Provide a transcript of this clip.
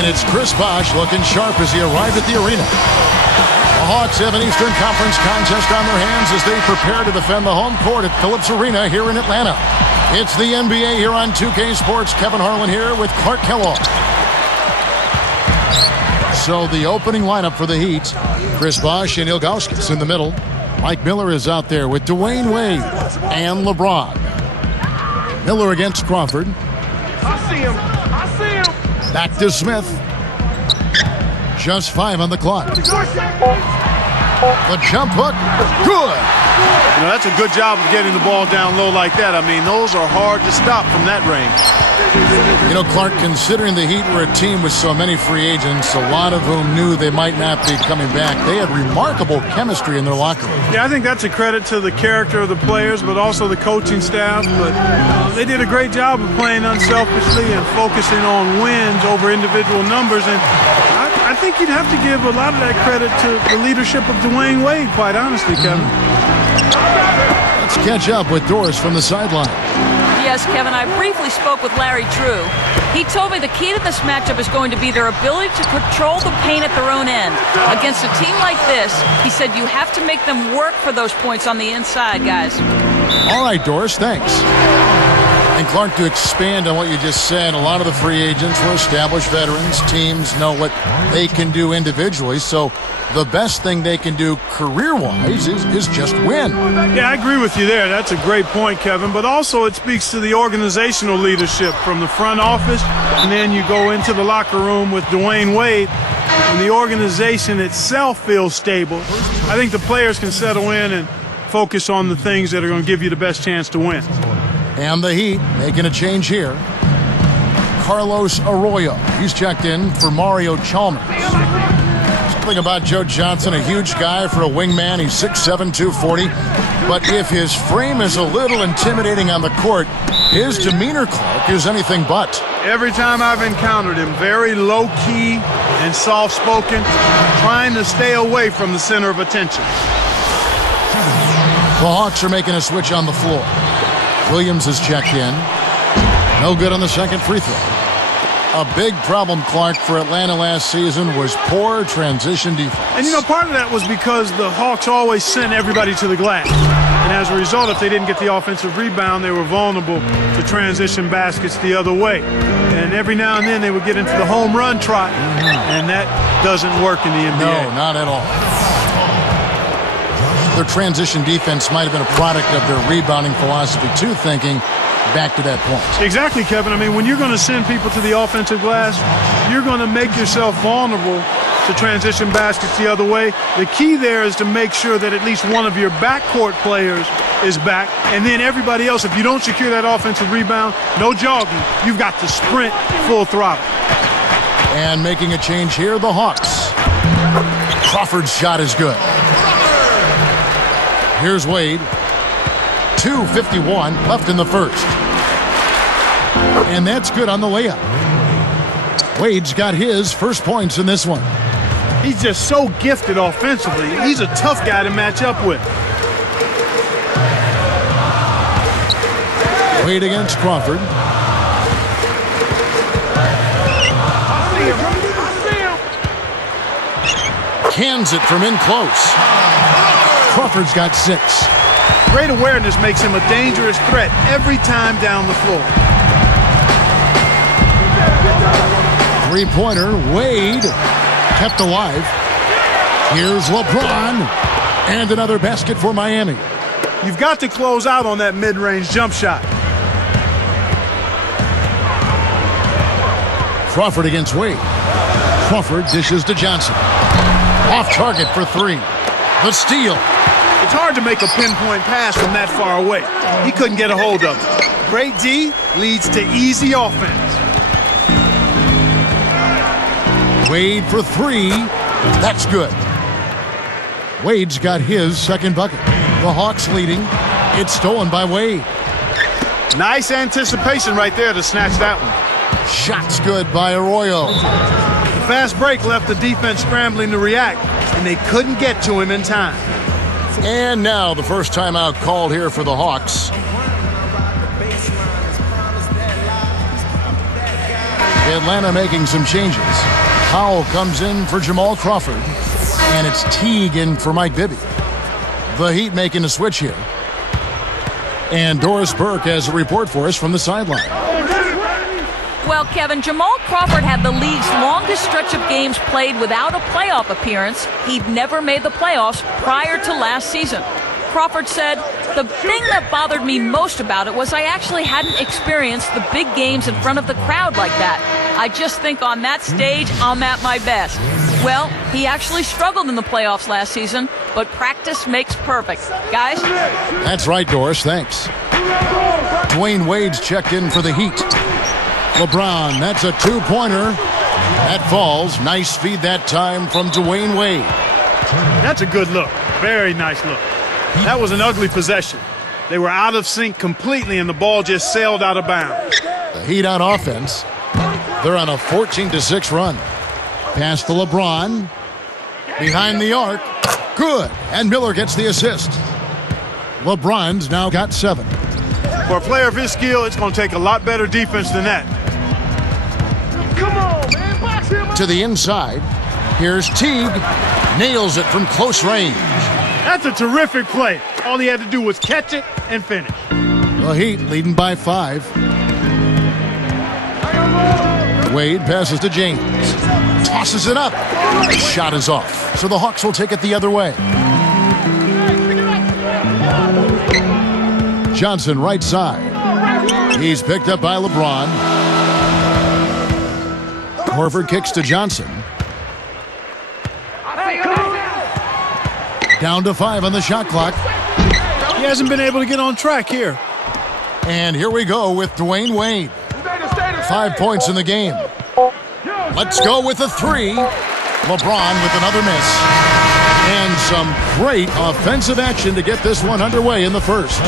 And it's Chris Bosh looking sharp as he arrived at the arena. The Hawks have an Eastern Conference contest on their hands as they prepare to defend the home court at Phillips Arena here in Atlanta. It's the NBA here on 2K Sports. Kevin Harlan here with Clark Kellogg. So the opening lineup for the Heat, Chris Bosh and Ilgauskas in the middle. Mike Miller is out there with Dwayne Wade and LeBron. Miller against Crawford. I see him. Back to Smith. Just 5 on the clock. The jump hook, good. You know, that's a good job of getting the ball down low like that. I mean, those are hard to stop from that range. You know, Clark, considering the Heat were a team with so many free agents, a lot of whom knew they might not be coming back, they had remarkable chemistry in their locker room. Yeah, I think that's a credit to the character of the players, but also the coaching staff. But they did a great job of playing unselfishly and focusing on wins over individual numbers. And I think you'd have to give a lot of that credit to the leadership of Dwayne Wade, quite honestly, Kevin. Let's catch up with Doris from the sideline. Yes, Kevin, I briefly spoke with Larry Drew. He told me the key to this matchup is going to be their ability to control the paint at their own end. Against a team like this, he said you have to make them work for those points on the inside, guys. All right, Doris, thanks. And Clark, to expand on what you just said, a lot of the free agents were established veterans. Teams know what they can do individually, so the best thing they can do career-wise is just win. Yeah, I agree with you there. That's a great point, Kevin. But also it speaks to the organizational leadership from the front office, and then you go into the locker room with Dwayne Wade, and the organization itself feels stable. I think the players can settle in and focus on the things that are going to give you the best chance to win. And the Heat making a change here. Carlos Arroyo. He's checked in for Mario Chalmers. Something about Joe Johnson, a huge guy for a wingman. He's 6'7", 240. But if his frame is a little intimidating on the court, his demeanor, Clark, is anything but. Every time I've encountered him, very low-key and soft-spoken, trying to stay away from the center of attention. The Hawks are making a switch on the floor. Williams is checked in. No good on the second free throw. A big problem, Clark, for Atlanta last season was poor transition defense. And, you know, part of that was because the Hawks always sent everybody to the glass. And as a result, if they didn't get the offensive rebound, they were vulnerable to transition baskets the other way. And every now and then they would get into the home run trot, and that doesn't work in the NBA. No, not at all. Their transition defense might have been a product of their rebounding philosophy, too, thinking back to that point. Exactly, Kevin. I mean, when you're going to send people to the offensive glass, you're going to make yourself vulnerable to transition baskets the other way. The key there is to make sure that at least one of your backcourt players is back, and then everybody else, if you don't secure that offensive rebound, no jogging. You've got to sprint full throttle. And making a change here, the Hawks. Crawford's shot is good. Here's Wade. 2:51 left in the first. And that's good on the layup. Wade's got his first points in this one. He's just so gifted offensively. He's a tough guy to match up with. Wade against Crawford. Cans it from in close. Crawford's got 6. Great awareness makes him a dangerous threat every time down the floor. Three-pointer, Wade kept alive. Here's LeBron, and another basket for Miami. You've got to close out on that mid-range jump shot. Crawford against Wade. Crawford dishes to Johnson. Off target for 3. The steal. It's hard to make a pinpoint pass from that far away. He couldn't get a hold of it. Great D leads to easy offense. Wade for 3. That's good. Wade's got his second bucket. The Hawks leading. It's stolen by Wade. Nice anticipation right there to snatch that one. Shot's good by Arroyo. The fast break left the defense scrambling to react, and they couldn't get to him in time. And now the first timeout called here for the Hawks. Atlanta making some changes. Powell comes in for Jamal Crawford, and it's Teague in for Mike Bibby. The Heat making a switch here. And Doris Burke has a report for us from the sideline. Well, Kevin, Jamal Crawford had the league's longest stretch of games played without a playoff appearance. He'd never made the playoffs prior to last season. Crawford said, "The thing that bothered me most about it was I actually hadn't experienced the big games in front of the crowd like that. I just think on that stage, I'm at my best." Well, he actually struggled in the playoffs last season, but practice makes perfect. Guys? That's right, Doris. Thanks. Dwayne Wade's checked in for the Heat. LeBron, that's a two-pointer. That falls. Nice feed that time from Dwayne Wade. That's a good look. Very nice look. That was an ugly possession. They were out of sync completely, and the ball just sailed out of bounds. The Heat on offense. They're on a 14-6 run. Pass to LeBron. Behind the arc. Good. And Miller gets the assist. LeBron's now got 7. For a player of his skill, it's going to take a lot better defense than that. Come on, man. Box him up. To the inside. Here's Teague. Nails it from close range. That's a terrific play. All he had to do was catch it and finish. The Heat leading by 5. Wade passes to James. Tosses it up. The shot is off. So the Hawks will take it the other way. Johnson right side. He's picked up by LeBron. Horford kicks to Johnson. Down to 5 on the shot clock. He hasn't been able to get on track here. And here we go with Dwayne Wade. 5 points in the game. Let's go with a 3. LeBron with another miss. And some great offensive action to get this one underway in the first.